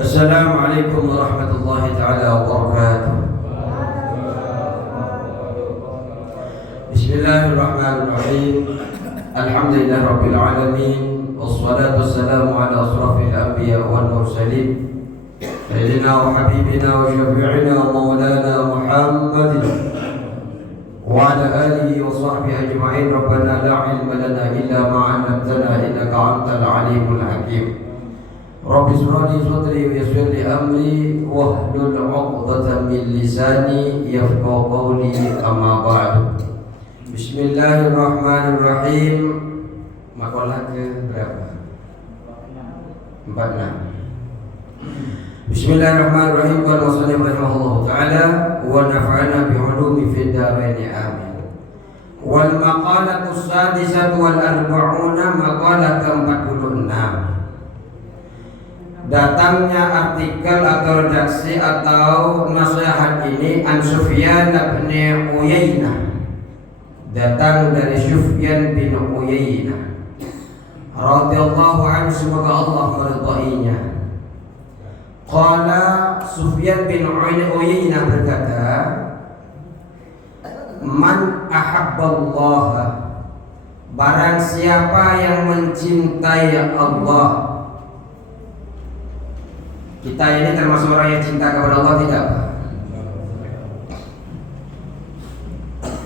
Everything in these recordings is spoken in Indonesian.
Assalamualaikum warahmatullahi taala wabarakatuh. Bismillahirrahmanirrahim. Alhamdulillah rabbil alamin. Wassalatu wassalamu ala asrafil anbiya wal mursalin. Sayyidina wa habibina wa syafi'ina wa maulana Muhammadin wa ala alihi wa sahbihi ajma'in. Rabbana la ilma lana illa ma 'allamtana innaka antal alimul hakim. Rabbi shrah li sadri wa yassir li amri wahlul 'uqdatam min lisani yafqahu qawli, amma ba'du. Bismillahirrahmanirrahim. Makalah ke berapa? 46. Bismillahirrahmanirrahim. Qala musannif rahimahullahu ta'ala wa nafa'ana bi 'ulumi fid dharain, amin. Wal maqalatu sadisatu wal arba'una, maqalah ke-46. Datangnya artikel atau redaksi atau nasihat ini an Sufyan bin Uyainah, datang dari Sufyan bin Uyainah radhiyallahu anhu, semoga Allah meridainya. Qala Sufyan bin Uyainah berkata, man ahabballaha, barang siapa yang mencintai Allah. Kita ini termasuk orang yang cinta kepada Allah, tidak?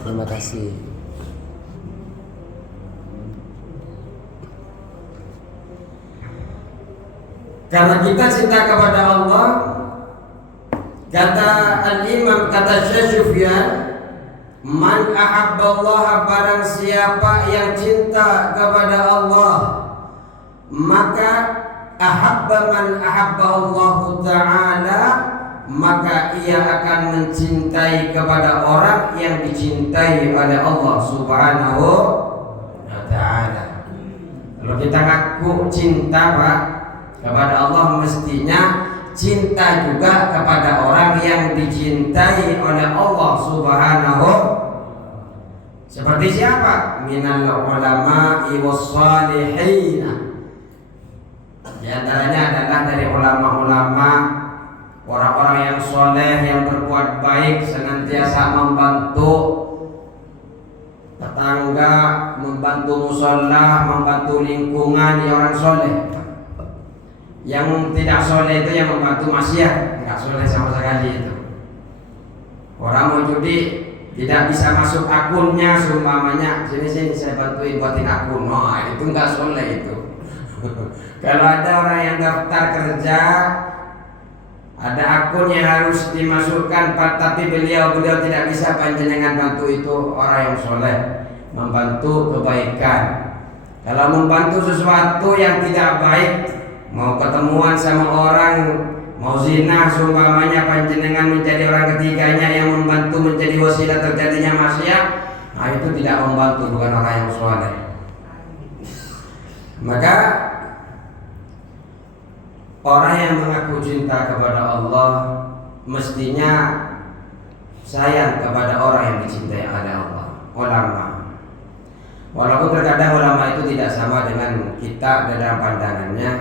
Terima kasih. Karena kita cinta kepada Allah, kata Al-Imam, kata Syekh Sufyan, man ahabballaha, barang siapa yang cinta kepada Allah, maka ahabba man ahabba Allah ta'ala, maka ia akan mencintai kepada orang yang dicintai oleh Allah subhanahu wa ta'ala. Kalau kita ngaku cinta Pak kepada Allah, mestinya cinta juga kepada orang yang dicintai oleh Allah subhanahu. Seperti siapa? Minal ulama'i wassalihin. Di antaranya adalah dari ulama-ulama, orang-orang yang soleh, yang berbuat baik, senantiasa membantu tetangga, membantu musola, membantu lingkungan, ya orang soleh. Yang tidak soleh itu yang membantu maksiat, tidak soleh sama sekali itu. Orang mau judi tidak bisa masuk akunnya, seumpamanya sini saya bantuin buatin akun, itu nggak soleh itu. Kalau ada orang yang daftar kerja, ada akun yang harus dimasukkan, tapi beliau tidak bisa, panjenengan bantu, itu orang yang soleh, membantu kebaikan. Kalau membantu sesuatu yang tidak baik, mau ketemuan sama orang, mau zina seumpamanya, panjenengan menjadi orang ketiganya yang membantu menjadi wasilah terjadinya maksiat, itu tidak membantu, bukan orang yang soleh. Maka orang yang mengaku cinta kepada Allah mestinya sayang kepada orang yang dicintai oleh Allah. Ulama, walaupun terkadang ulama itu tidak sama dengan kita dalam pandangannya.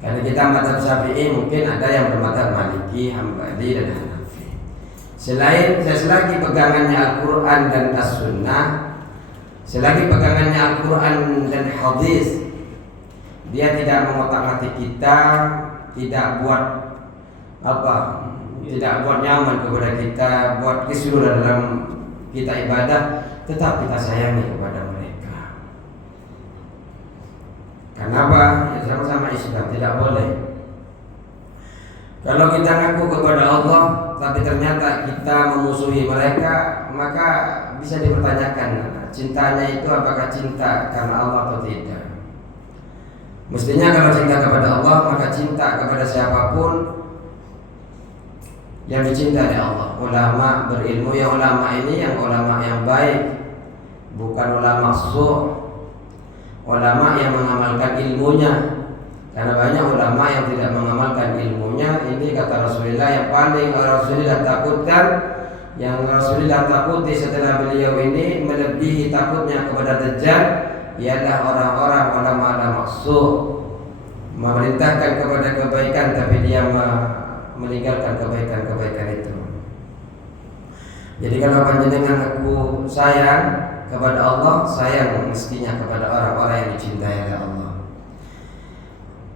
Karena kita mazhab Syafi'i, mungkin ada yang bermadzhab Maliki, Hambali dan Hanafi. Selagi pegangannya Al-Quran dan As-Sunnah, selagi pegangannya Al-Quran dan Hadis, dia tidak mengotak-atik kita, tidak buat tidak buat nyaman kepada kita, buat keseluruhan dalam kita ibadah, tetap kita sayangi kepada mereka. Kenapa? Ya sama-sama Islam, tidak boleh. Kalau kita ngaku kepada Allah, tapi ternyata kita memusuhi mereka, maka bisa dipertanyakan cintanya itu apakah cinta karena Allah atau tidak. Mestinya kalau cinta kepada Allah, maka cinta kepada siapapun yang dicintai oleh Allah. Ulama berilmu, yang ulama ini yang ulama yang baik, bukan ulama su', ulama yang mengamalkan ilmunya. Karena banyak ulama yang tidak mengamalkan ilmunya. Ini kata Rasulullah, yang paling Rasulullah takutkan, yang Rasulullah takuti setelah beliau ini melebihi takutnya kepada Dajjal, ialah orang-orang ulama maksud memerintahkan kepada kebaikan tapi dia meninggalkan kebaikan-kebaikan itu. Jadi kalau panjenengan aku sayang kepada Allah, sayang mestinya kepada orang-orang yang dicintai oleh Allah.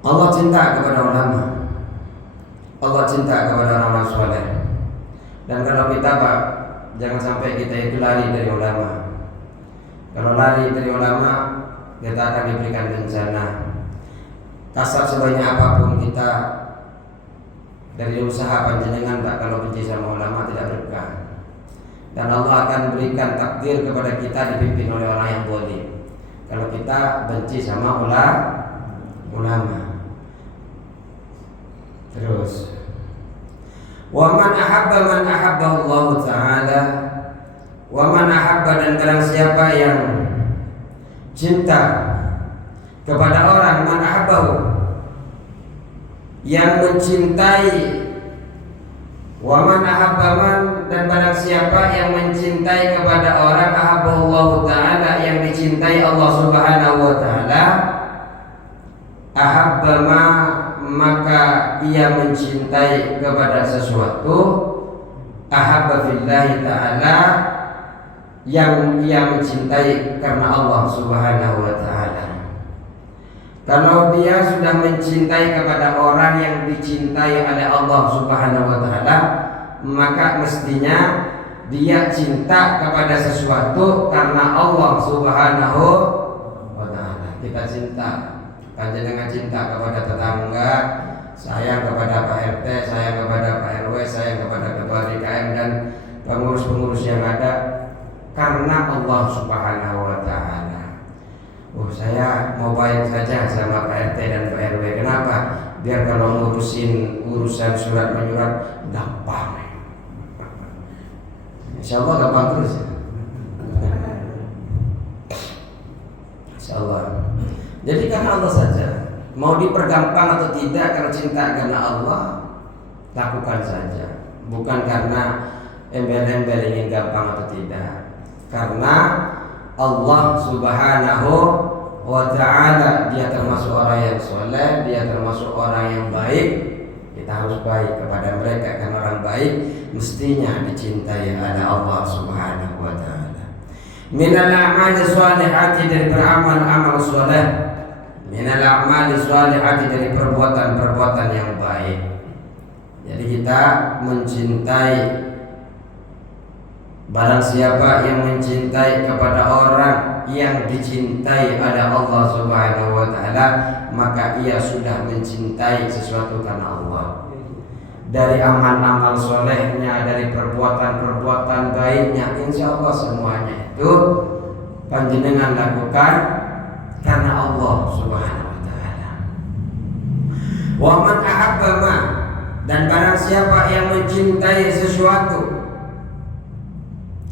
Allah cinta kepada ulama, Allah cinta kepada orang-orang soleh. Dan kalau kita Pak, jangan sampai kita itu lari dari ulama. Kalau lari dari ulama, kita akan diberikan bencana. Kasar sebanyak apapun kita dari usaha panjenengan tak, kalau benci sama ulama tidak berkah. Dan Allah akan berikan takdir kepada kita dipimpin oleh orang yang boleh. Kalau kita benci sama ulama. Terus, wa man ahabba Allah Ta'ala, wa man ahabba, dan barang siapa yang cinta kepada orang, man ahabbahu, yang mencintai, wa man ahabba man, dan barang siapa yang mencintai kepada orang, ahabballahu ta'ala, yang dicintai Allah Subhanahu wa ta'ala, ahabba ma, maka ia mencintai kepada sesuatu, ahabba fillahi ta'ala, yang ia mencintai karena Allah Subhanahu wa ta'ala. Kalau dia sudah mencintai kepada orang yang dicintai oleh Allah Subhanahu wa ta'ala, maka mestinya dia cinta kepada sesuatu karena Allah Subhanahu wa ta'ala. Kita cinta, panjenengan cinta kepada tetangga, sayang kepada Pak RT, sayang kepada Pak RW, sayang kepada ketua DKM dan pengurus-pengurus yang ada, karena Allah Subhanahu wa ta'ala. Oh, saya mau baik saja sama Pak RT dan Pak RW. Kenapa? Biar kalau ngurusin urusan surat menyurat gampang. Insya Allah gampang terus. Insya Allah. Jadi karena Allah saja. Mau dipergampang atau tidak, kalau cinta karena Allah, lakukan saja. Bukan karena embel-embel ingin gampang atau tidak. Karena Allah Subhanahu wa ta'ala, dia termasuk orang yang soleh, dia termasuk orang yang baik. Kita harus baik kepada mereka, karena orang baik mestinya dicintai oleh Allah Subhanahu wa ta'ala. Minal a'mali sholihati, dari beramal-amal soleh. Minal a'mali sholihati, dari perbuatan-perbuatan yang baik. Jadi kita mencintai, barang siapa yang mencintai kepada orang yang dicintai oleh Allah Subhanahu wa ta'ala, maka ia sudah mencintai sesuatu karena Allah. Dari amal-amal solehnya, dari perbuatan-perbuatan baiknya, insya Allah semuanya itu panjenengan lakukan karena Allah Subhanahu wa ta'ala. Wa man ahabba ma, dan barang siapa yang mencintai sesuatu,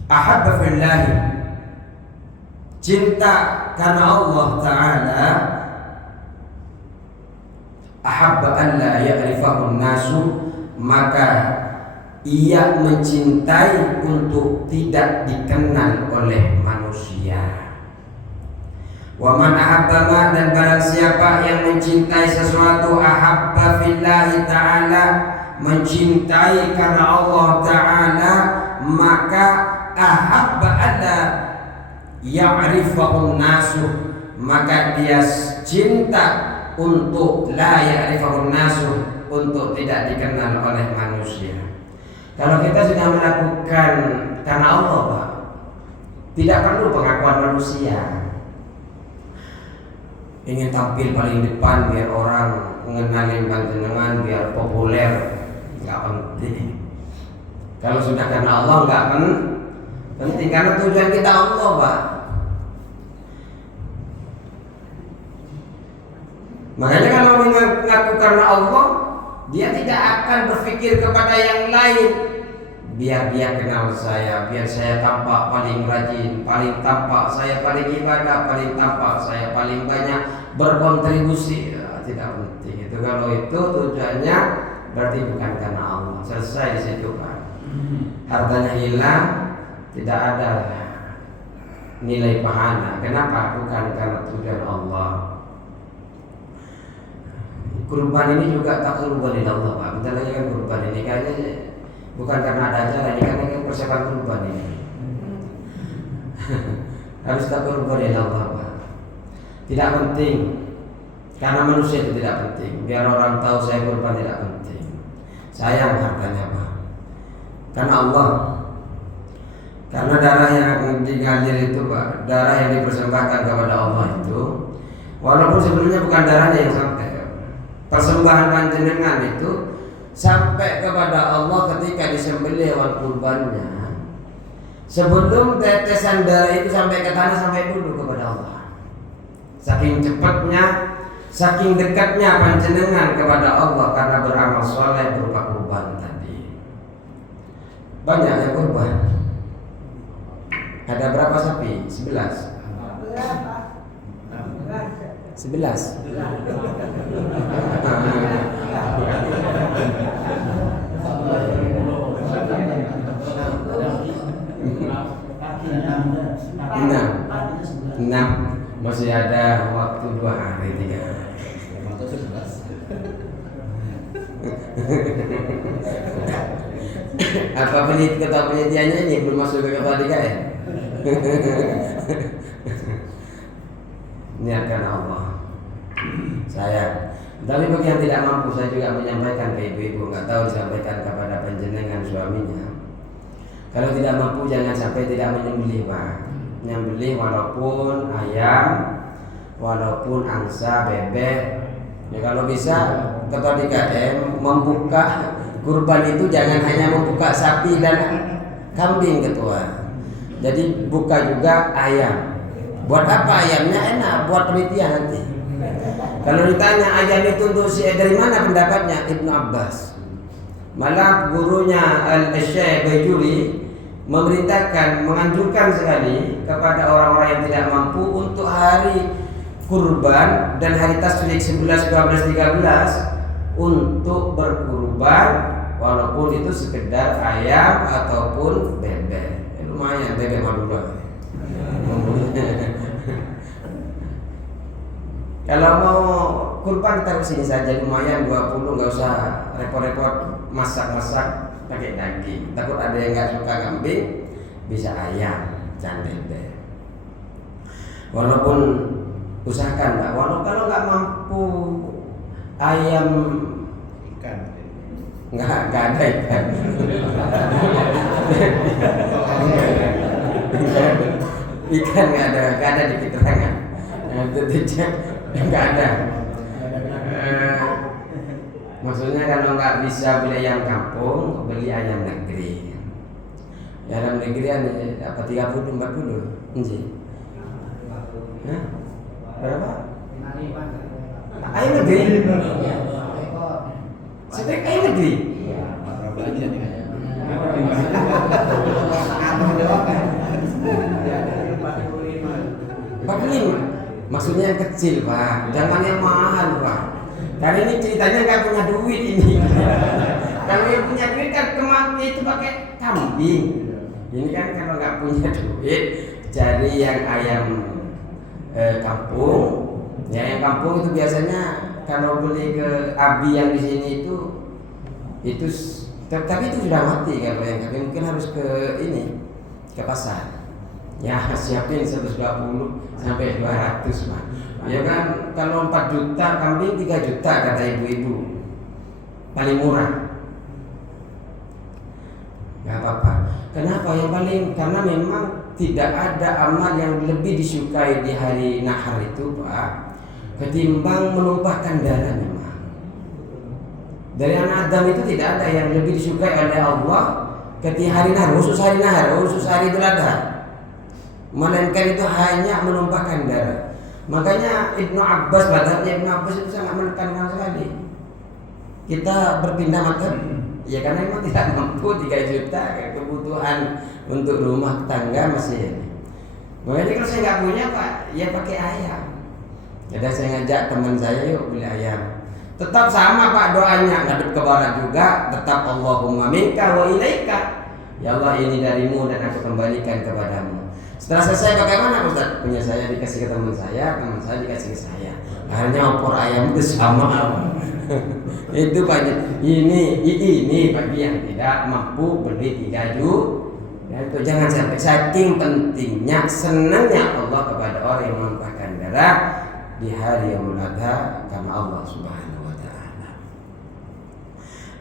ahabba fillahi, cinta karena Allah Ta'ala, ahabba an la ya'rifahu nasu, maka ia mencintai untuk tidak dikenal oleh manusia. Wa man ahabba ma, dan barang siapa yang mencintai sesuatu, ahabba fillahi ta'ala, mencintai karena Allah Ta'ala, maka ahabba alla ya'rifahu nasu, maka dia cinta untuk la ya'rifahu nasu, untuk tidak dikenal oleh manusia. Kalau kita sudah melakukan karena Allah, Pak, tidak perlu pengakuan manusia. Ingin tampil paling depan biar orang mengenalin panjenengan, biar populer, nggak penting. Kalau sudah karena Allah nggak penting, karena tujuan kita Allah, Pak. Makanya kalau mengaku karena Allah, dia tidak akan berpikir kepada yang lain. Biar dia kenal saya, biar saya tampak paling rajin, paling tampak saya paling ibadah, paling tampak saya paling banyak berkontribusi. Ya, tidak penting itu. Kalau itu tujuannya, berarti bukan karena Allah. Selesai di situ, Pak. Hartanya hilang, tidak ada nilai pahala. Kenapa? Bukan karena tujuan Allah. Kurban ini juga tak kurban Allah Pak. Bentar lagi kan kurban ini kayaknya bukan karena ada acara ini, karena kan persiapan kurban ini. Harus tak kurban Allah Pak. Tidak penting, karena manusia itu tidak penting. Biar orang tahu saya kurban tidak penting. Sayang harganya Pak. Karena Allah. Karena darah yang digalir itu Pak, darah yang dipersembahkan kepada Allah itu, walaupun sebenarnya bukan darahnya yang sampai, persembahan panjenengan itu sampai kepada Allah ketika disembelih hewan kurbannya. Sebelum tetesan darah itu sampai ke tanah, sampai dulu kepada Allah. Saking cepatnya, saking dekatnya panjenengan kepada Allah karena beramal soleh berupa kurban tadi. Banyak yang kurban. Ada berapa sapi? 11. 11. Enam. Masih ada waktu 2 hari 3 hari. Apa ketua penelitiannya ini belum masuk ke ketua DKM? Niatkan Allah. Saya. Tapi bagi yang tidak mampu, saya juga menyampaikan ke ibu-ibu, nggak tahu disampaikan kepada panjenengan suaminya. Kalau tidak mampu jangan sampai tidak menyembelih Pak. Menyembelih walaupun ayam, walaupun angsa, bebek. Ya kalau bisa ketua DKM membuka kurban itu jangan hanya membuka sapi dan kambing ketua. Jadi buka juga ayam. Buat apa ayamnya? Enak buat penelitian nanti. Kalau ditanya ayam itu untuk dari mana pendapatnya? Ibnu Abbas. Malah gurunya Al-Syekh Bajuri memerintahkan, menganjurkan sekali kepada orang-orang yang tidak mampu untuk hari kurban dan hari tasyrik 11, 12, 13 untuk berkurban walaupun itu sekedar ayam ataupun bebek. Lumayan bebek Madura. Kalau mau kurban taruh sini saja, lumayan 20, nggak usah repot-repot masak-masak pakai daging. Takut ada yang nggak suka kambing, bisa ayam, jangan bebek. Walaupun usahakan Pak, walaupun kalau nggak mampu ayam ikan. Nggak ada ikan. Ikan nggak ada di keterangan. Itu tidak nggak ada. Maksudnya kalau nggak bisa beli ayam kampung, beli ayam negeri. Ayam negeri apa 30, 40? Enggak. Berapa? Ayam negeri. Setiap ayam negeri. Maksudnya yang kecil Pak, jangan yang mahal Pak. Karena ini ceritanya nggak punya duit ini. Kalau yang punya duit kan kemarin itu pakai kambing. Ini kan kalau nggak punya duit, cari yang ayam kampung. Ya yang kampung itu biasanya kalau beli ke Abi yang di sini itu tapi itu sudah mati kalau yang kambing, mungkin harus ke ini ke pasar. Ya siapin 120 sampai 200 Pak. Ya kan kalau 4 juta kambing 3 juta kata ibu-ibu. Paling murah. Gak apa-apa. Kenapa yang paling? Karena memang tidak ada amal yang lebih disukai di hari nahar itu Pak ketimbang menumpahkan darah memang. Dari anak Adam itu tidak ada yang lebih disukai oleh Allah ketika hari nahar, khusus hari nahar, khusus hari Idul Adha. Melainkan itu hanya menumpahkan darah. Makanya Ibnu Abbas, madhabnya Ibnu Abbas itu sangat menekankan sekali. Kita berpindah madhab, ya karena memang tidak mampu 3 juta kebutuhan untuk rumah tangga masih. Makanya kalau saya nggak punya Pak, ya pakai ayam. Jadi saya ngajak teman saya yuk beli ayam. Tetap sama Pak doanya, ngadep ke barat juga, tetap Allahumma minka wa ilaika. Ya Allah ini darimu dan aku kembalikan kepadamu. Setelah selesai bagaimana Ustaz? Punya saya dikasih ke teman saya dikasih ke saya. Akhirnya opor ayam itu sama. Itu Pak, ini bagi yang tidak mampu beli 3 juta. Itu jangan sampai, saking pentingnya senangnya Allah kepada orang yang menumpahkan darah di hari Yaumul Adha karena Allah Subhanahu wa taala.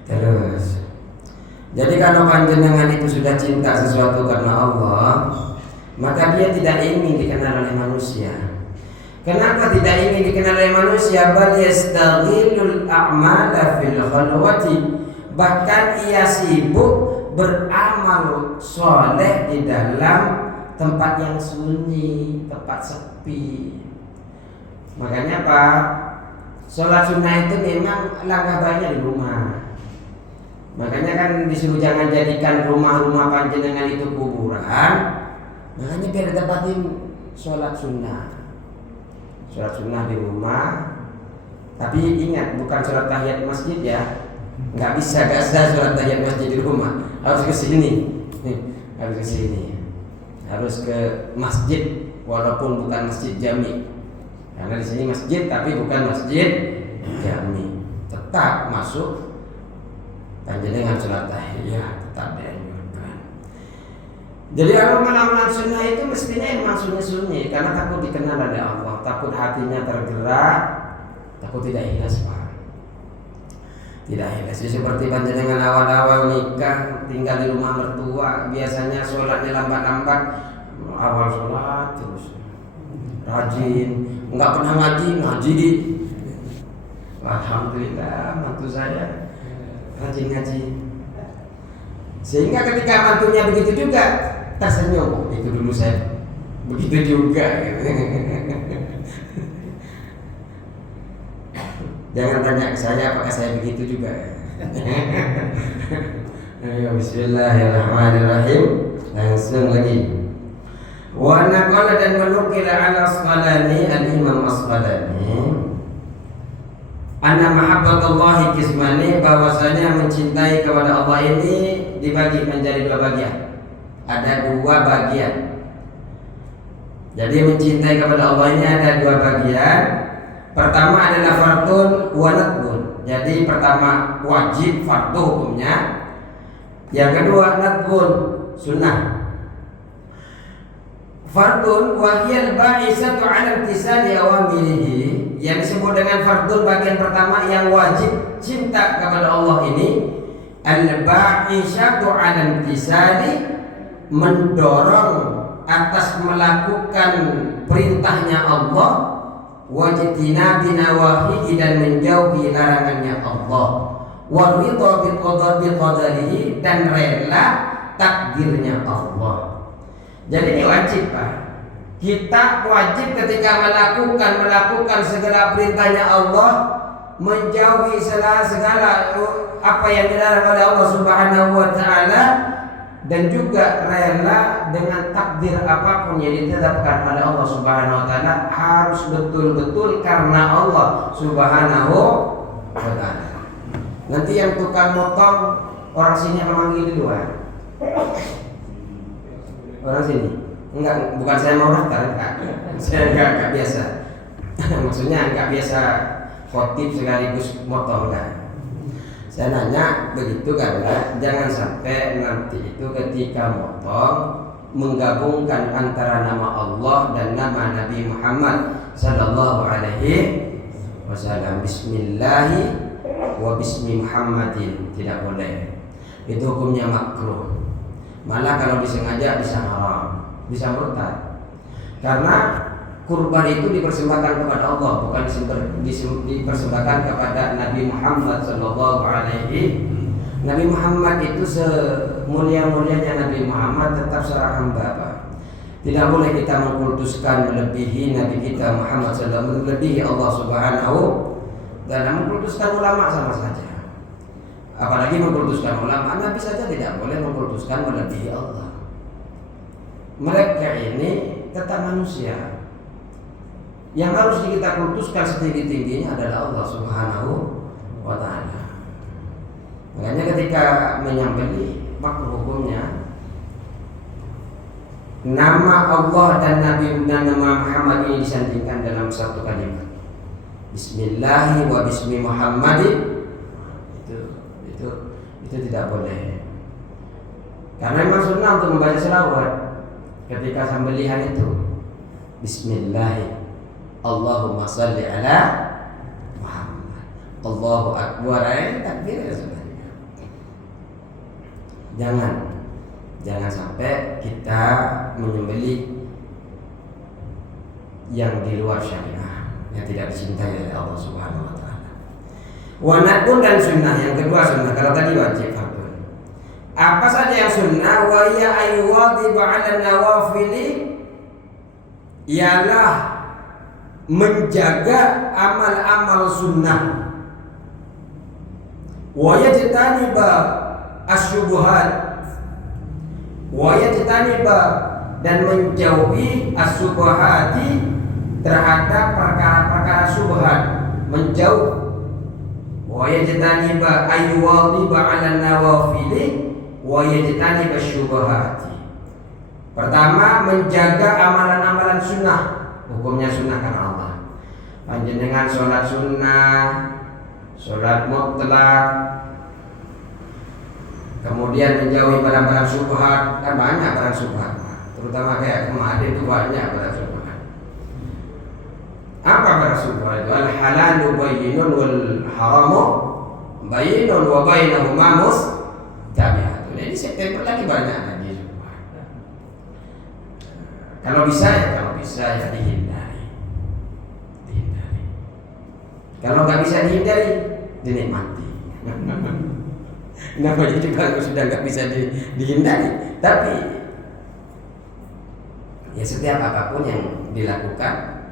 Terus, jadi kalau panjenengan itu sudah cinta sesuatu karena Allah, maka dia tidak ingin dikenal oleh manusia. Kenapa tidak ingin dikenal oleh manusia? Bal yastaghilul a'mala fil khalwati. Bahkan ia sibuk beramal soleh di dalam tempat yang sunyi, tempat sepi. Makanya Pak, sholat sunnah itu memang langkah banyak di rumah. Makanya kan disuruh jangan jadikan rumah-rumah panjenengan itu kuburan. Makanya biar ditempatin sholat sunnah. Sholat sunnah di rumah. Tapi ingat, bukan sholat tahiyat masjid ya. Nggak bisa sholat tahiyat masjid di rumah. Harus ke sini. Harus ke sini. Harus ke masjid walaupun bukan masjid jami. Karena di sini masjid tapi bukan masjid jami. Tetap masuk panjenengan sholat tahiyat, tetap dianjurkan. Jadi amalan sunnah itu mestinya memang sunyi-sunyi karena takut dikenal oleh Allah, takut hatinya tergerak, takut tidak ikhlas Pak. Tidak ikhlas. Seperti panjenengan awal-awal nikah tinggal di rumah mertua, biasanya sholatnya lambat-lambat, awal sholat terus rajin, nggak pernah ngaji. Alhamdulillah mantu saya rajin ngaji. Sehingga ketika mantunya begitu juga tersenyum, itu dulu saya begitu juga gitu. Jangan tanya ke saya apakah saya begitu juga. Ayo bismillahirrahmanirrahim. Langsung lagi. Wa naqala dan menukil ala Asqalani, al-Imam Asqalani, anna mahabbatallahi qismani, bahwasanya mencintai kepada Allah ini dibagi menjadi 2 bagian. Ada 2 bagian. Jadi mencintai kepada Allah ini ada 2 bagian. Pertama adalah fardun wa nadbun. Jadi pertama wajib fardu hukumnya. Yang kedua nadbun, sunnah. Fardun wa hiyal ba'isatu 'ala imtisali awamirihi. Yang disebut dengan fardun bagian pertama yang wajib cinta kepada Allah ini, al-ba'isatu 'ala imtisali, mendorong atas melakukan perintahnya Allah, wajtinabi nawahihi, dan menjauhi larangannya Allah, wa ridha bi qadarihi, dan rela takdirnya Allah. Jadi ini wajib Pak. Kita wajib ketika melakukan segala perintahnya Allah, menjauhi segala apa yang dilarang oleh Allah Subhanahu wa taala, dan juga rela dengan takdir apapun yang ditetapkan oleh Allah Subhanahu wa taala, harus betul-betul karena Allah Subhanahu wa taala. Nanti yang tukang motong orang sini memanggil di luar. Orang sini. Enggak, bukan saya mau raktar, enggak. Saya enggak biasa. Maksudnya enggak biasa khotib sekaligus motong, enggak. Saya nanya begitu karena jangan sampai nanti itu ketika motong menggabungkan antara nama Allah dan nama Nabi Muhammad sallallahu alaihi wasallam. Bismillahi wa bismi Muhammadin, tidak boleh. Itu hukumnya makruh. Malah kalau disengaja bisa haram, bisa murtad. Karena kurban itu dipersembahkan kepada Allah, bukan dipersembahkan kepada Nabi Muhammad sallallahu alaihi. Nabi Muhammad itu semulia-mulianya Nabi Muhammad tetap seorang hamba Pak. Tidak boleh kita mengkultuskan melebihi Nabi kita Muhammad sallallahu alaihi wasallam, melebihi Allah Subhanahu, dan mengkultuskan ulama sama saja. Apalagi mengkultuskan ulama, Nabi saja tidak boleh mengkultuskan melebihi Allah. Mereka ini tetap manusia. Yang harus kita kultuskan setinggi-tingginya adalah Allah Subhanahu wa ta'ala. Makanya ketika menyembelih, maka hukumnya nama Allah dan Nabi dan nama Muhammad ini disandingkan dalam satu kalimat. Bismillahi wa bismi Muhammadin. Itu tidak boleh. Karena memang sunnah untuk membaca selawat ketika sembelihan itu. Bismillahi Allahumma salli ala Muhammad. Allahu Akbar, takbir sebenarnya. Jangan sampai kita menyembelih yang di luar syariah, yang tidak dicintai oleh Allah Subhanahu wa taala. Wanatun dan sunnah, yang kedua sunnah. Kalau tadi wajib, fardun. Apa saja yang sunnah? Wa ya ayyuhadhibu 'ala nawafili, ialah menjaga amal-amal sunnah. Wa yajtaniba asyubuhat, wa yajtaniba, dan menjauhi as-syubhati, terhadap perkara-perkara syubhat, menjauh. Wa yajtaniba ayyuhadhibu 'ala nawafili wa yajtaniba asyubuhati. Pertama, menjaga amalan-amalan sunnah. Hukumnya sunnah karena Allah. Panjenengan sholat sunnah, sholat mutlak, kemudian menjauhi barang-barang syubhat. Kan banyak barang syubhat, terutama kayak kemarin itu banyak barang syubhat. Apa barang syubhat itu? Al halalu bayyinun wal haramu bayyinun wa bainahuma mustabihatun. Jadi September lagi banyak lagi syubhat. Kalau bisa ya dihindari. Kalau nggak bisa dihindari, dinikmati. Namanya juga sudah nggak bisa dihindari. Tapi ya setiap apapun yang dilakukan,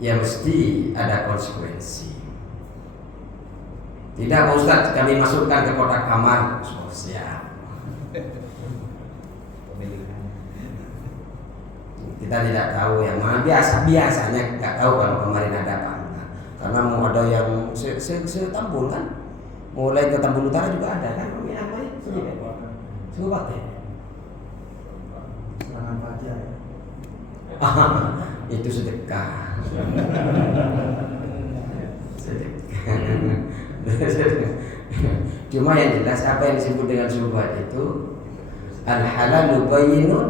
ya mesti ada konsekuensi. Tidak, Pak Ustadz, kami masukkan ke kotak amal sosial. Kita tidak tahu yang mana. Biasanya nggak tahu kalau kemarin ada apa. Karena mau ada yang setambul kan. Mulai ke Tambun Utara juga ada kan, apa ya? Coba ya. Serangan fajar ya. Itu sedekah. Cuma yang jelas apa yang disebut dengan syubhat itu al halalu bayyinun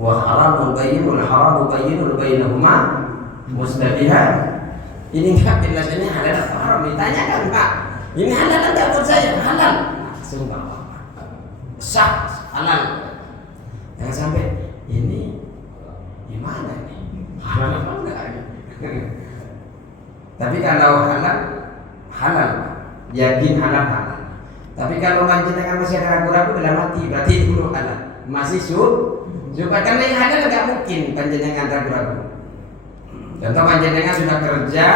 wa haramun bayyinun, al haramu bayyinun bainahuma mustabihat. Ini enggak jelas, ini halal atau haram, ditanyakan Pak. Ini halal enggak buat saya? Halal. Langsung bawa. Sah, halal. Jangan sampai ini gimana nih? Halal apa enggak? Tapi kalau halal, yakin halal. Tapi kalau panjenengan masih ada ragu-ragu dalam hati, berarti itu belum halal. Masih juga karena yang halal enggak mungkin panjenengan ragu-ragu. Contoh panjenengan sudah kerja,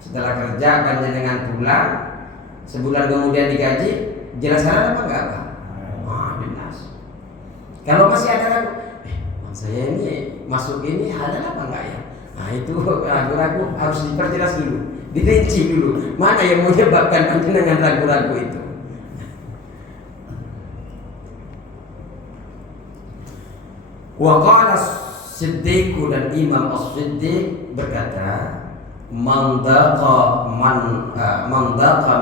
setelah kerja panjenengan pulang, sebulan kemudian digaji, jelas halal apa enggak Pak? Jelas. Kalau masih ada ragu, saya ini masuk ini halal apa enggak ya? Nah itu ragu-ragu harus diperjelas dulu, dirinci dulu. Mana yang menyebabkan panjenengan ragu-ragu itu? Wa qala Siddiqu, dan Imam As-Siddiq berkata, man daqa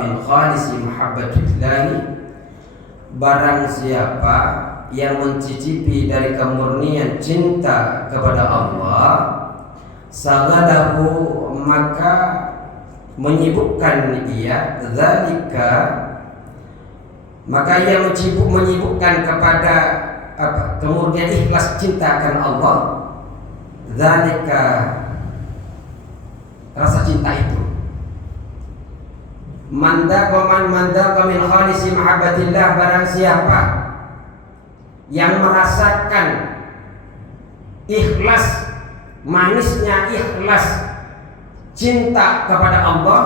min khalisi muhabbatillahi, barang siapa yang mencicipi dari kemurnian cinta kepada Allah, sagalahu, maka menyibukkan ia, zalika, maka ia menyibukkan kepada kemurnian ikhlas cinta akan Allah, zalika, rasa cinta itu. Mandaqa min khalisi mahabbatillah, barang siapa yang merasakan ikhlas, manisnya ikhlas cinta kepada Allah,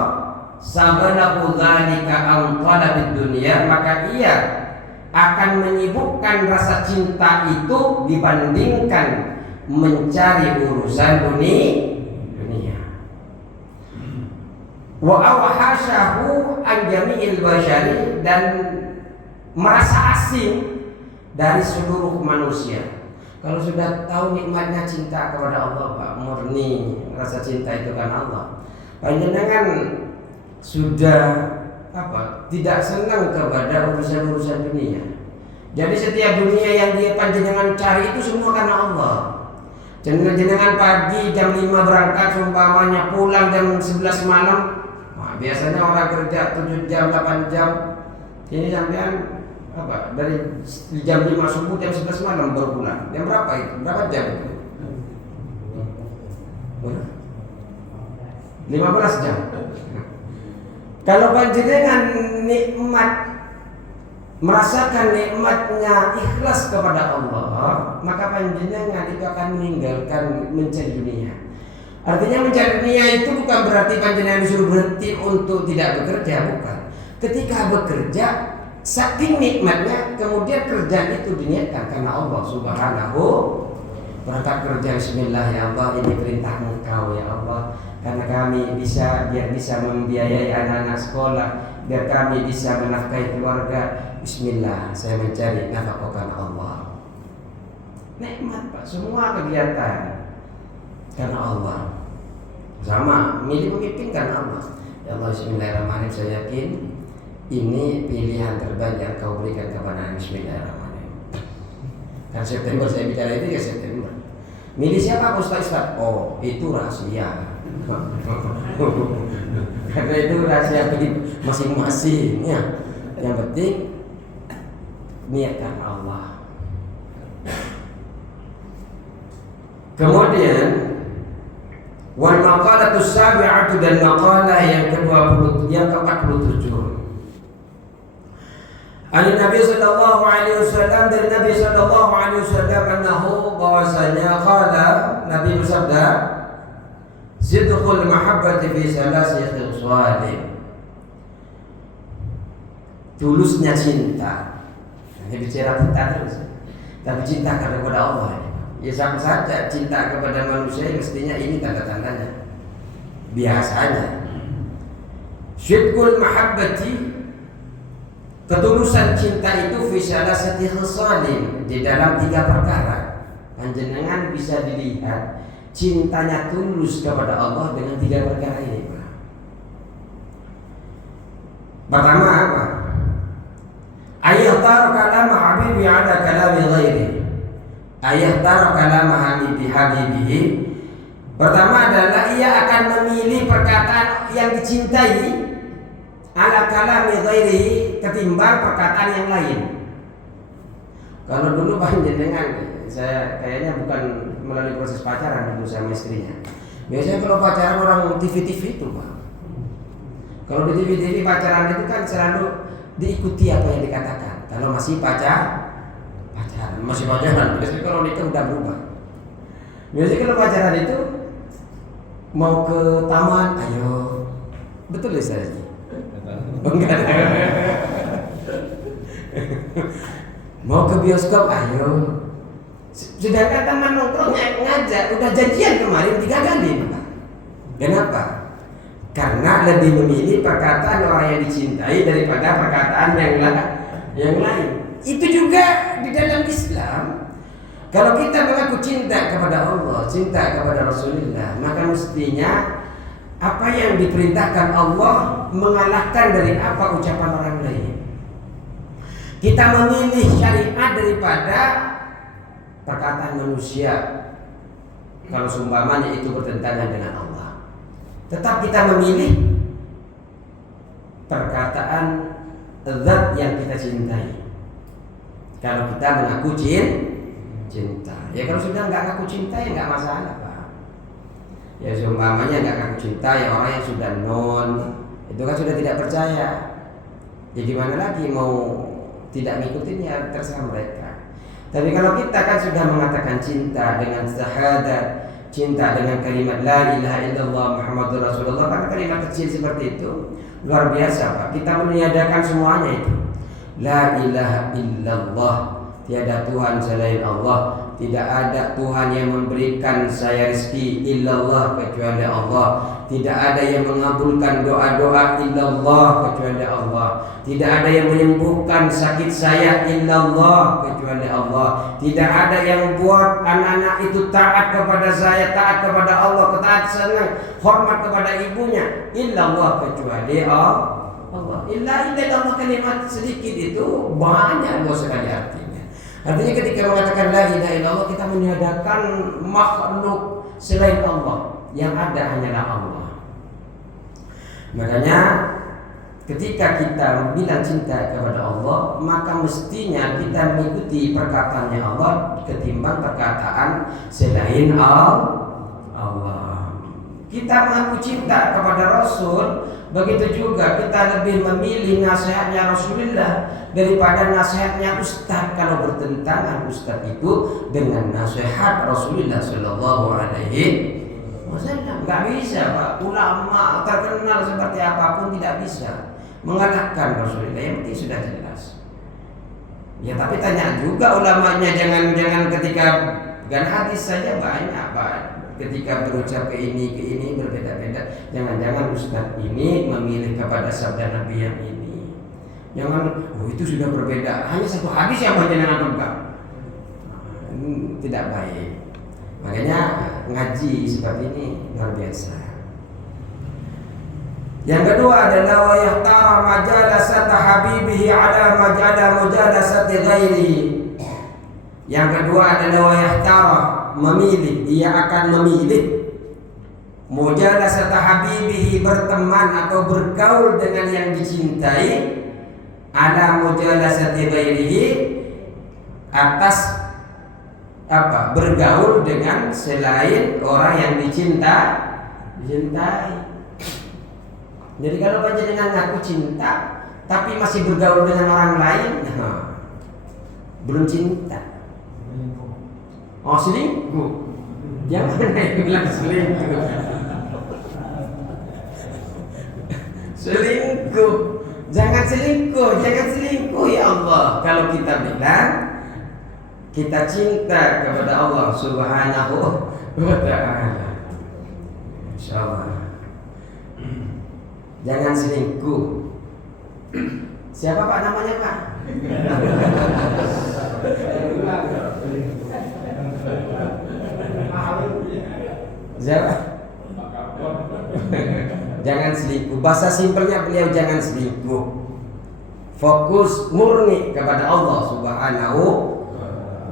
sagalahu dzalika an talabid dunya, maka ia akan menyibukkan rasa cinta itu dibandingkan mencari urusan dunia. Wa awhashahu an jami'il bashari, dan merasa asing dari seluruh manusia. Kalau sudah tahu nikmatnya cinta kepada Allah, Pak, murni rasa cinta itu karena Allah, panjenengan sudah tidak senang kepada urusan-urusan dunia. Jadi setiap dunia yang dia panjenengan cari itu semua karena Allah. Jenengan pagi jam 5 berangkat, umpamanya pulang jam 11 malam. Nah, biasanya orang kerja 7 jam, 8 jam. Ini sampean dari jam 5 subuh jam 11 malam baru pulang. Jam berapa itu? Berapa jam itu? 15 jam. Kalau panjenengan nikmat, merasakan nikmatnya ikhlas kepada Allah, maka panjenengan itu akan meninggalkan mencari dunia. Artinya mencari dunia itu bukan berarti panjenengan disuruh berhenti untuk tidak bekerja, bukan. Ketika bekerja, saking nikmatnya, kemudian kerjaan itu diniatkan karena Allah Subhanahu. Berangkat kerja, bismillah ya Allah, ini perintah Engkau ya Allah, karena kami biar bisa membiayai anak-anak sekolah, biar kami bisa menafkahi keluarga. Bismillah, saya mencari nafkah karena Allah. Nikmat, Pak, semua kegiatan karena Allah. Sama milih pemimpin karena Allah. Ya Allah, bismillahirrahmanirrahim, saya yakin ini pilihan terbaik yang Kau berikan kepada Anda. Bismillahirrahmanirrahim. Kan September saya bicara itu ya September. Milih siapa Ustaz? Oh, itu rahasia. Karena itu rahasia masing-masing ya. Yang penting niatkan Allah. Kemudian wal maqalatus sabi'atu, dan maqalah yang ke-47. Ani Nabi sallallahu alaihi wasallam, dari Nabi sallallahu alaihi wasallam annahu, bahwasanya qala, Nabi bersabda, sidqul mahabbati fi salasi khiswalin, tulusnya cinta. Ini bicara cinta terus, tapi cinta kepada Allah. Ya sama saja, cinta kepada manusia mestinya ini tanda-tandanya. Biasanya sidqul mahabbati, ketulusan cinta itu fi salasati khisalin, di dalam 3 perkara. Panjenengan bisa dilihat cintanya tulus kepada Allah dengan 3 perkara ini, Pak. Pertama apa? Ayahtara kalama habibi ala kalami ghairi. Ayahtara kalama habibihi. Pertama adalah ia akan memilih perkataan yang dicintai ala kalami ghairihi, ketimbang perkataan yang lain. Kalau dulu panjenengan, saya kayaknya bukan melalui proses pacaran dulu sama istrinya. Biasanya kalau pacaran orang TV-TV itu, Pak. Kalau di TV-TV pacaran itu kan selalu diikuti apa yang dikatakan. Kalau masih pacaran, masih pacaran. Biasanya kalau nikah udah berubah. Biasanya kalau pacaran itu mau ke taman, ayo. Betul ya saya? Enggak. Mau ke bioskop, ayo. Sedangkan teman nongkrongnya ngajak, udah janjian kemarin 3 kali, Pak. Kenapa? Karena lebih memilih perkataan orang yang dicintai daripada perkataan yang lain. Itu juga di dalam Islam. Kalau kita mengaku cinta kepada Allah, cinta kepada Rasulullah, maka mestinya apa yang diperintahkan Allah mengalahkan dari apa ucapan orang lain. Kita memilih syariat daripada perkataan manusia kalau seumpamanya itu bertentangan dengan Allah. Tetap kita memilih perkataan zat yang kita cintai. Kalau kita mengaku cinta, ya kalau sudah nggak ngaku cinta ya nggak masalah, Pak. Ya seumpamanya nggak ngaku cinta, ya orang yang sudah itu kan sudah tidak percaya. Ya gimana lagi mau tidak ngikutin, ya terserah mereka. Tapi kalau kita kan sudah mengatakan cinta dengan syahadat, cinta dengan kalimat la ilaha illallah Muhammadur Rasulullah, karena kalimat kecil seperti itu luar biasa, Pak. Kita meniadakan semuanya itu. La ilaha illallah, tiada Tuhan selain Allah, tidak ada Tuhan yang memberikan saya rezeki illallah kecuali Allah, Tidak ada yang mengabulkan doa-doa illallah kecuali Allah. Tidak ada yang menyembuhkan sakit saya illallah kecuali Allah. Tidak ada yang buat anak-anak itu taat kepada saya, taat kepada Allah, taat senang, hormat kepada ibunya illallah kecuali Allah. Illallah kalimat sedikit itu banyak luas sekali artinya. Artinya ketika mengatakan la ilaha illallah, kita meniadakan makhluk selain Allah, yang ada hanyalah Allah. Makanya ketika kita bilang cinta kepada Allah, maka mestinya kita mengikuti perkataannya Allah ketimbang perkataan selain Allah. Kita mengaku cinta kepada Rasul, begitu juga kita lebih memilih nasihatnya Rasulullah daripada nasihatnya Ustaz kalau bertentangan Ustaz itu dengan nasihat Rasulullah Sallallahu Alaihi Wasallam. Nggak bisa Pak, ulama terkenal seperti apapun tidak bisa mengalahkan Rasulullah. Yang penting sudah jelas. Ya tapi tanya juga ulamanya, jangan ketika dan hadis saja banyak Pak. Ketika berucap ke ini berbeda-beda. Jangan-jangan Ustaz ini memilih kepada sabda Nabi yang ini. Jangan, itu sudah berbeda. Hanya satu hadis yang panjenengan pegang. Tidak baik. Makanya ngaji seperti ini luar biasa. Yang kedua adalah wa yahtara majalasata habibihi ala mujalasati ghairihi. Yang kedua adalah wa yahtara, memilih, ia akan memilih mujalasata habibihi, berteman atau bergaul dengan yang dicintai, ala mujalasati ghairihi, atas apa? Bergaul dengan selain orang yang dicintai. Jadi kalau panjenengan ngaku cinta tapi masih bergaul dengan orang lain, belum cinta. Oh, selingkuh. Jangan bilang selingkuh. Selingkuh. Jangan selingkuh ya Allah. Kalau kita bilang kita cinta kepada Allah Subhanahu wa ta'ala, insyaallah jangan selingkuh. Siapa Pak namanya Pak? Siapa? Jangan selingkuh. Bahasa simpelnya beliau jangan selingkuh. Fokus murni kepada Allah Subhanahu.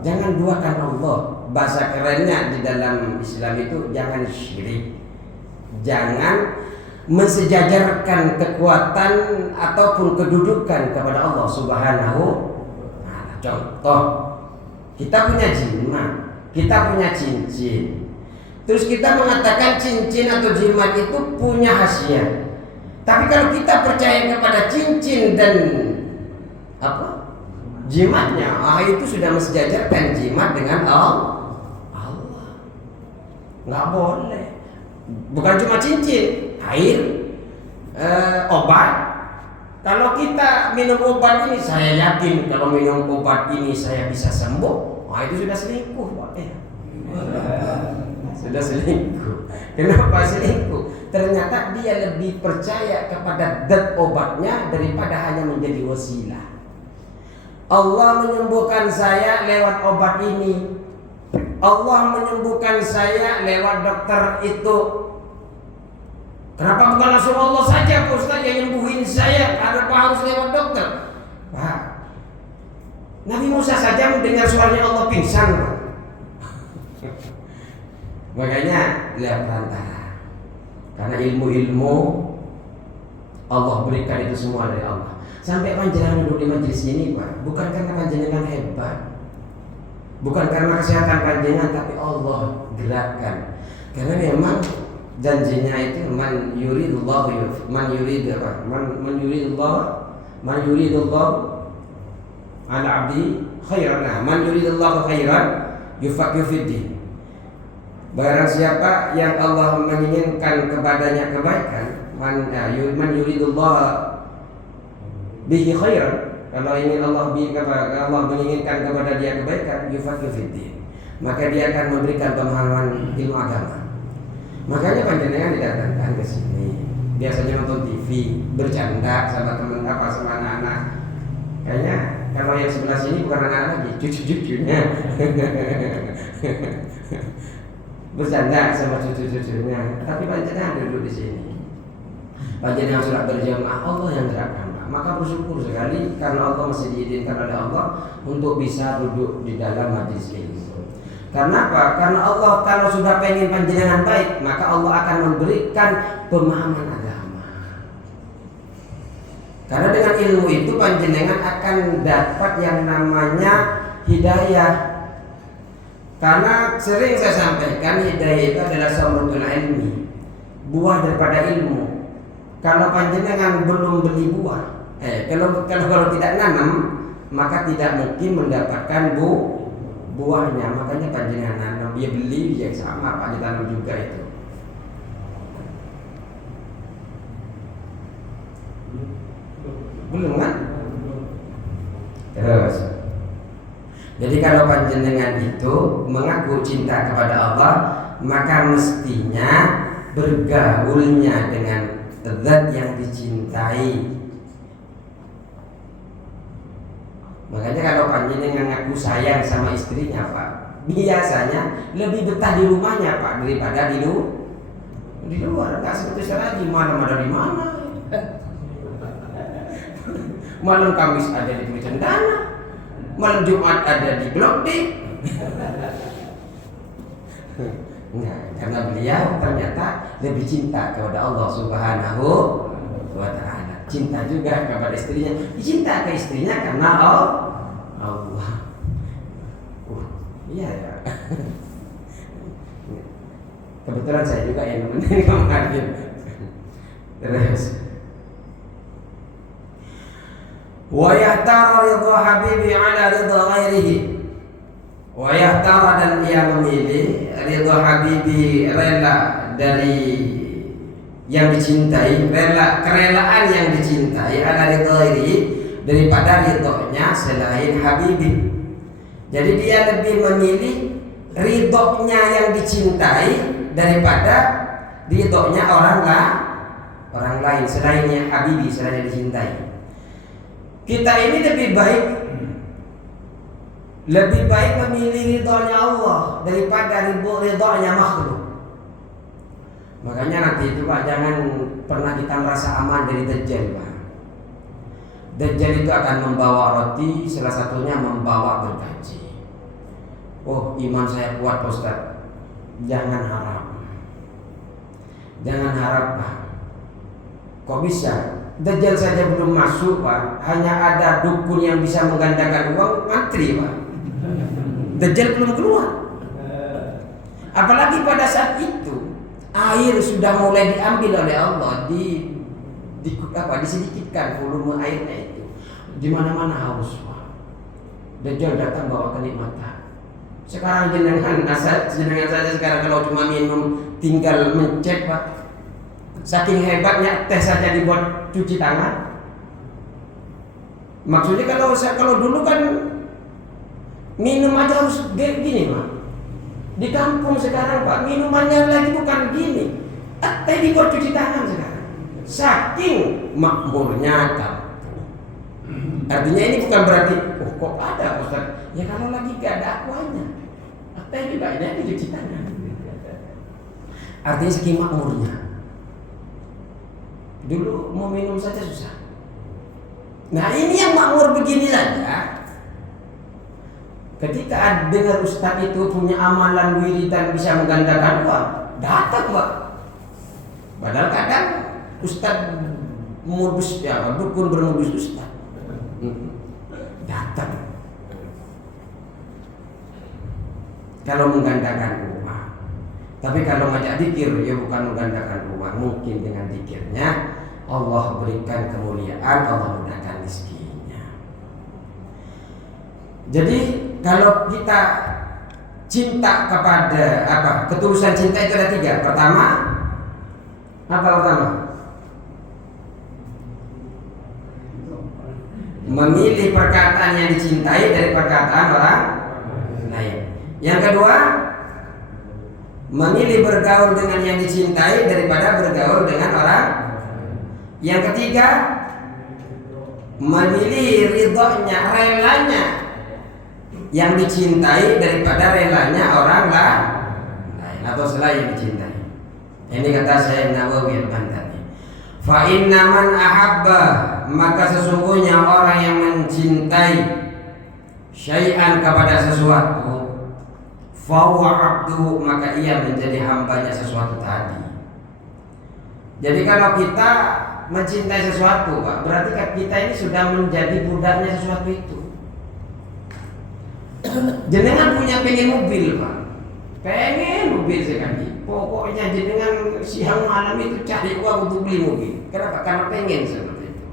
Jangan duakan Allah. Bahasa kerennya di dalam Islam itu jangan syirik. Jangan mensejajarkan kekuatan ataupun kedudukan kepada Allah Subhanahu. Contoh, kita punya jimat, kita punya cincin. Terus kita mengatakan cincin atau jimat itu punya khasiat. Tapi kalau kita percaya kepada cincin dan jimatnya, itu sudah mensejajarkan jimat dengan Allah. Nggak boleh. Bukan cuma cincin, air, obat. Kalau kita minum obat ini, saya yakin kalau minum obat ini saya bisa sembuh. Itu sudah selingkuh, Pak. Sudah selingkuh. Kenapa selingkuh? Ternyata dia lebih percaya kepada zat obatnya daripada hanya menjadi wasilah. Allah menyembuhkan saya lewat obat ini. Allah menyembuhkan saya lewat dokter itu. Kenapa bukan langsung Allah saja Pak Ustaz yang nyembuhin saya? Kenapa harus lewat dokter? Pak, Nabi Musa saja mendengar suaranya Allah pingsan Pak. Makanya lihat perantara. Karena ilmu-ilmu Allah berikan itu semua dari Allah. Sampai panjenengan duduk di majelis ini Pak, bukan karena panjenengan hebat, bukan karena kesehatan panjenengan, tapi Allah gerakkan. Karena memang janjinya itu man yuridullah ala abdi khairan, man yuridullah khairan yufaqihu fiddin. Barang siapa yang Allah menginginkan kepadanya kebaikan, man yuridullah bihi khairan, kalau ingin Allah menginginkan kepada dia kebaikan, yufaqihu fiddin, maka dia akan memberikan pemahaman ilmu agama. Makanya panjenengan didatangkan ke sini. Biasanya nonton TV, bercanda sama teman sama anak-anak. Kayaknya kalau yang sebelah sini bukan anak lagi, cucu-cucunya. Bercanda sama cucu-cucunya. Tapi panjenengan duduk di sini. Panjenengan sudah berjamaah, Allah yang gerakkan. Maka bersyukur sekali karena Allah masih diizinkan oleh Allah untuk bisa duduk di dalam majelis ilmu. Karena apa? Karena Allah kalau sudah pengen panjenengan baik, maka Allah akan memberikan pemahaman agama. Karena dengan ilmu itu panjenengan akan dapat yang namanya hidayah. Karena sering saya sampaikan hidayah itu adalah samaratul ilmi, buah daripada ilmu. Kalau panjenengan belum beli buah, kalau tidak nanam, maka tidak mungkin mendapatkan buahnya. Makanya panjenengan nanam, dia beli, dia sama, Pak ditanam juga itu. Belum kan? Terus. Jadi kalau panjenengan itu mengaku cinta kepada Allah, maka mestinya bergaulnya dengan zat yang dicintai. Makanya kalau panjenengan ngaku sayang sama istrinya, Pak, biasanya lebih betah di rumahnya, Pak, daripada di luar. Enggak seperti lagi malam ada di mana. Malam Kamis ada di Cendana, malam Jumat ada di Blok D. Nah, karena beliau ternyata lebih cinta kepada Allah Subhanahu wa Ta'ala. Cinta juga kepada istrinya. Cinta ke istrinya karena Allah. Iya ya. Kebetulan saya juga yang nemenin kemarin. Terus. Wa yahtara ridha habibi ala ridha ghairihi. Wa yahtara, dan ia memilih ridha habibi, rela dari yang dicintai, kerelaan yang dicintai ala ridhairi, daripada ridhonya selain habibi. Jadi dia lebih memilih ridhonya yang dicintai daripada ridhonya orang lain selainnya habibi, selain yang dicintai. Kita ini lebih baik memilih ridhonya Allah daripada ridhonya makhluk. Makanya nanti itu, Pak, jangan pernah kita merasa aman dari Dajjal, Pak. Dajjal itu akan membawa roti, salah satunya membawa gergaji. Oh, iman saya kuat, Pak Ustaz. Jangan harap, Pak. Kok bisa? Dajjal saja belum masuk, Pak. Hanya ada dukun yang bisa menggandakan uang, antri, Pak. Dajjal belum keluar. Apalagi pada saat itu air sudah mulai diambil oleh Allah, disedikitkan volume airnya itu. Di mana-mana haus, Pak. Dajjal datang bawa kenikmatan. Sekarang jenengan saja sekarang kalau cuma minum tinggal mencet, Pak. Saking hebatnya teh saja dibuat cuci tangan. Maksudnya kalau dulu kan minum aja harus gini, Pak. Di kampung sekarang, Pak, minumannya lagi bukan gini. Teh dibuat cuci tangan sekarang. Saking makmurnya kampung. Artinya ini bukan berarti kok ada, Ustaz. Ya kalau lagi gak ada akuanya, teh juga ini cuci tangan. Artinya saking makmurnya. Dulu mau minum saja susah. Nah, ini yang makmur begini saja. Ketika dengar ustaz itu punya amalan wiridan bisa menggandakan uang, datang, Pak. Padahal kadang ustaz modus dukun bermodus ustaz. Datang. Kalau menggandakan uang. Tapi kalau ngajak zikir, ya bukan menggandakan uang. Mungkin dengan zikirnya Allah berikan kemuliaan, Allah mudahkan rezekinya. Jadi kalau kita cinta kepada ketulusan cinta itu ada 3. Pertama, memilih perkataan yang dicintai dari perkataan orang lain. Yang kedua, Memilih bergaul dengan yang dicintai daripada bergaul dengan orang. Yang ketiga, memilih ridhonya, relanya yang dicintai daripada relanya orang lain atau selain dicintai. Ini kata Syekh Nawawi Al-Bantani. Fa inna man ahabba, maka sesungguhnya orang yang mencintai syai'an kepada sesuatu, fa huwa abdu, maka ia menjadi hambanya sesuatu tadi. Jadi kalau kita mencintai sesuatu, Pak, berarti kita ini sudah menjadi budaknya sesuatu itu. Jenengan punya pengen mobil, Pak, pengen mobil sekali. Pokoknya jenengan siang malam itu cari uang untuk beli mobil. Kenapa? Karena pengen seperti itu.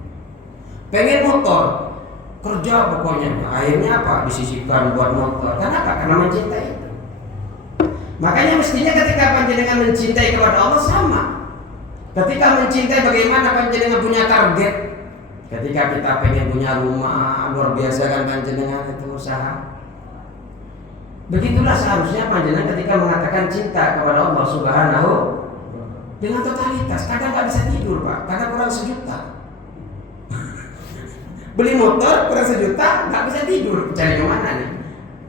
Pengen motor, kerja pokoknya. Akhirnya apa? Disisihkan buat motor. Kenapa? Karena mencintai itu. Makanya mestinya ketika panjenengan mencintai kepada Allah sama. Ketika mencintai, bagaimana panjenengan punya target? Ketika kita pengen punya rumah luar biasa kan panjenengan itu usaha. Begitulah seharusnya panjenengan ketika mengatakan cinta kepada Allah Subhanahu dengan totalitas. Kadang nggak bisa tidur, Pak, kadang kurang sejuta. Beli motor kurang sejuta, nggak bisa tidur. Cari kemana nih?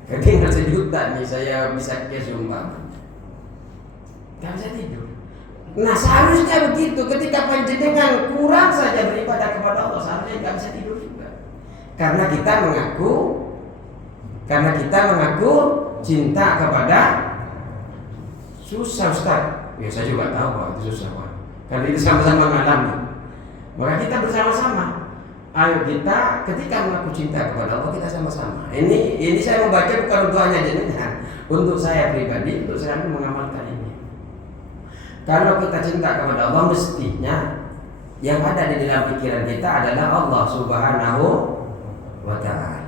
Ketinggal sejuta nih, saya bisa sumbang. Nggak bisa tidur. Nah seharusnya begitu. Ketika panjenengan kurang saja beribadah kepada Allah, seharusnya nggak bisa tidur juga. Karena kita mengaku cinta kepada susah, Ustaz. Ya saya juga tahu Pak, itu susah, Pak. Karena itu sama-sama mengalami. Maka kita bersama-sama. Ayo kita ketika mengaku cinta kepada Allah, kita sama-sama. Ini saya membaca bukan untuk hanya jenengan, untuk saya pribadi, untuk saya mengamalkan ini. Kalau kita cinta kepada Allah, mestinya yang ada di dalam pikiran kita adalah Allah Subhanahu wa ta'ala.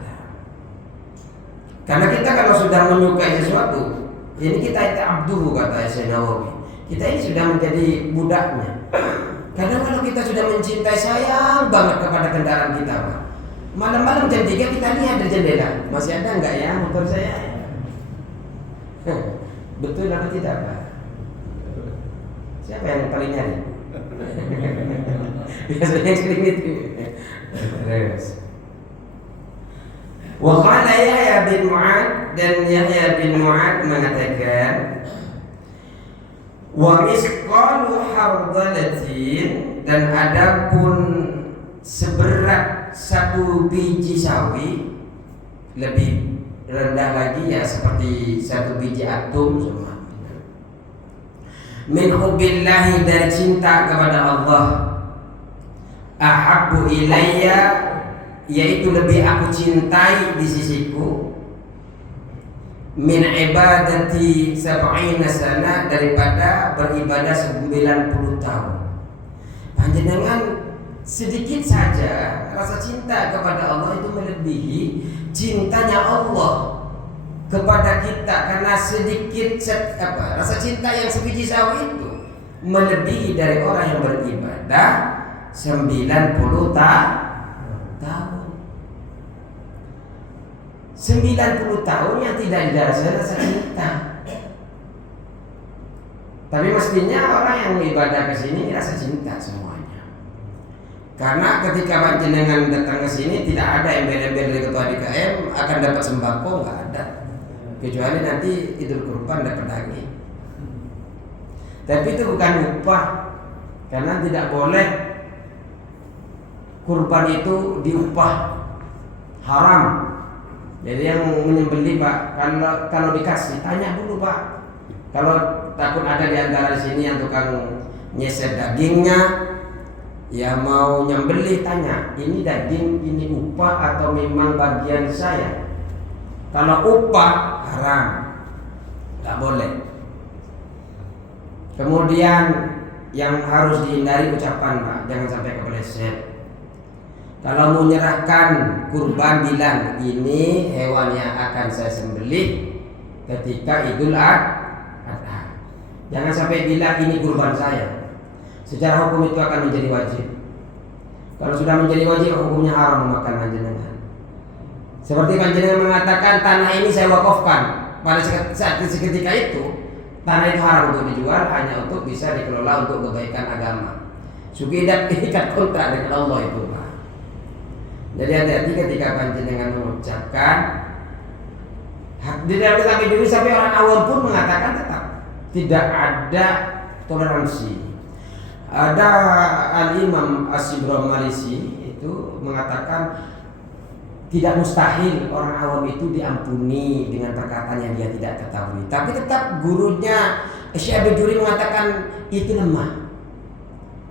Karena kita kalau sudah menyukai sesuatu, ini kita itu abduhu, kata Syekh Nawawi. Kita ini sudah menjadi budaknya. Kadang kalau kita sudah mencintai, sayang banget kepada kendaraan kita, Pak, malam-malam jam 3 kita lihat dari jendela, masih ada enggak ya motor saya? Betul atau tidak, Pak? Siapa yang paling nyari? Biasanya sering itu. Terus. Wa qala Yahya bin Mu'ad, dan Yahya bin Mu'ad mengatakan, wa misqalu hardalatin, dan adapun seberat satu biji sawi, lebih rendah lagi ya seperti satu biji atom semua. Min hubbillahi, dari cinta kepada Allah, ahabbu ilayya, yaitu lebih aku cintai di sisiku, min ibadati sab'ina sana, daripada beribadah 90 tahun. Panjenengan sedikit saja rasa cinta kepada Allah itu melebihi cintanya Allah kepada kita, karena sedikit rasa cinta yang sebiji sawi itu melebihi dari orang yang beribadah 90 tahun. 90 tahun yang tidak didasari rasa cinta. Tapi mestinya orang yang beribadah ke sini rasa cinta semuanya. Karena ketika panjenengan datang ke sini tidak ada embel-embel dari ketua DKM akan dapat sembako, nggak ada. Kecuali nanti Idul Kurban dapat daging. Tapi itu bukan upah, karena tidak boleh kurban itu diupah, haram. Jadi yang menyembelih, Pak, kalau dikasih tanya dulu, Pak. Kalau takut ada di antara sini yang tukang nyeset dagingnya, ya mau nyembelih, tanya, ini daging ini upah atau memang bagian saya? Kalau upah haram, nggak boleh. Kemudian yang harus dihindari ucapan, Pak, jangan sampai kepleset. Kalau mau menyerahkan kurban, bilang ini hewan yang akan saya sembelih ketika Idul Adha. Jangan sampai bilang ini kurban saya. Secara hukum itu akan menjadi wajib. Kalau sudah menjadi wajib, hukumnya haram memakan panjenengan. Seperti panjenengan mengatakan tanah ini saya wakafkan, pada saat seketika itu tanah itu haram untuk dijual, hanya untuk bisa dikelola untuk kebaikan agama. Suki ikat kontrak dengan Allah itu, Pak. Jadi hati-hati ketika panjenengan mengucapkan di dalam kitab ini sampai orang awam pun mengatakan tetap tidak ada toleransi. Ada Al-Imam As-Sibram Malisi itu mengatakan tidak mustahil orang awam itu diampuni dengan perkataan yang dia tidak ketahui. Tapi tetap gurunya Syekh Abdul mengatakan itu lemah.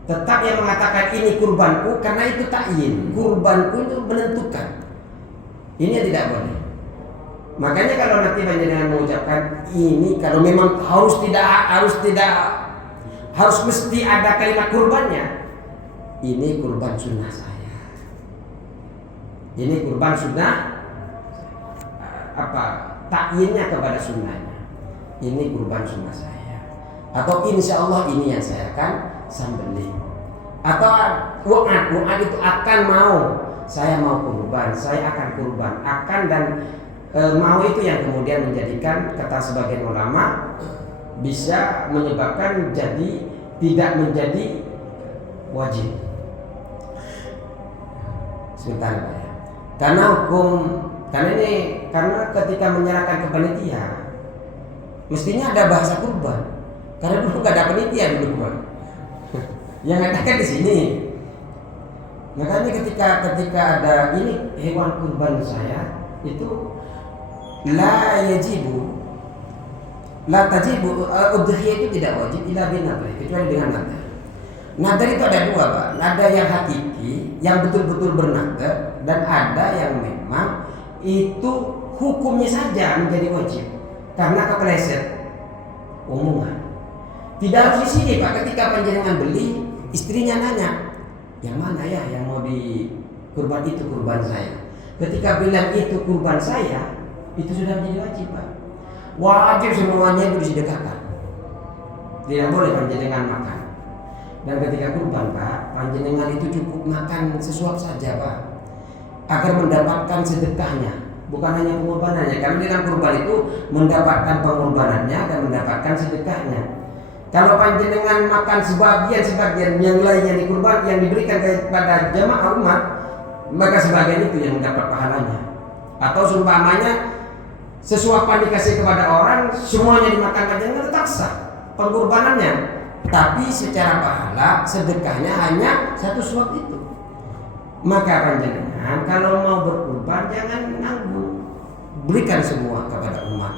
Tetap yang mengatakan ini kurbanku karena itu takyin. Kurbanku itu menentukan. Ini yang tidak boleh. Makanya kalau nanti panjenengan mengucapkan ini, kalau memang harus mesti ada kalimat kurbannya. Ini kurban sunnah saya. Ini kurban sunnah takyinnya kepada sunnahnya. Ini kurban sunnah saya. Atau insya Allah ini yang saya akan sembelih. Atau wa'ad itu akan mau. Saya mau kurban, saya akan kurban. Akan dan mau itu yang kemudian menjadikan kata sebagian ulama bisa menyebabkan jadi tidak menjadi wajib. Sebentar Pak ya. Karena ketika menyerahkan ke panitia mestinya ada bahasa kurban. Karena dulu gak ada panitia dulu Pak. Yang katakan di sini. Makanya ketika ada ini hewan kurban saya itu la tajibu udhiyah itu tidak wajib illa bin nadar, kecuali dengan nadar. Nadar itu ada dua Pak. Nadar yang hakiki, yang betul-betul bernadar, dan ada yang memang itu hukumnya saja menjadi wajib karena kepeleset omongan. Tidak harus di sini Pak. Ketika panjenengan beli, istrinya nanya, yang mana ya yang mau di kurban itu kurban saya. Ketika bilang itu kurban saya, itu sudah menjadi wajib Pak. Wajib semuanya itu disedekahkan. Tidak boleh panjenengan makan. Dan ketika kurban Pak, panjenengan itu cukup makan sesuap saja Pak, agar mendapatkan sedekahnya, bukan hanya pengorbanannya. Karena dengan kurban itu mendapatkan pengorbanannya dan mendapatkan sedekahnya. Kalau panjenengan makan sebagian yang lainnya di kurban yang diberikan kepada jamaah umat, maka sebagian itu yang mendapat pahalanya. Atau seumpamanya sesuapan dikasih kepada orang, semuanya dimakan panjenengan, tetap sah pengorbanannya. Tapi secara pahala sedekahnya hanya satu suap itu. Maka panjenengan kalau mau berkurban jangan nanggung, berikan semua kepada umat.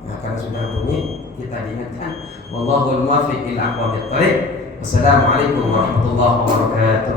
Nah, karena sudah bunyi kita diingatkan, wallahul muwaffiq ila aqwamit thoriq. Wassalamualaikum warahmatullahi wabarakatuh.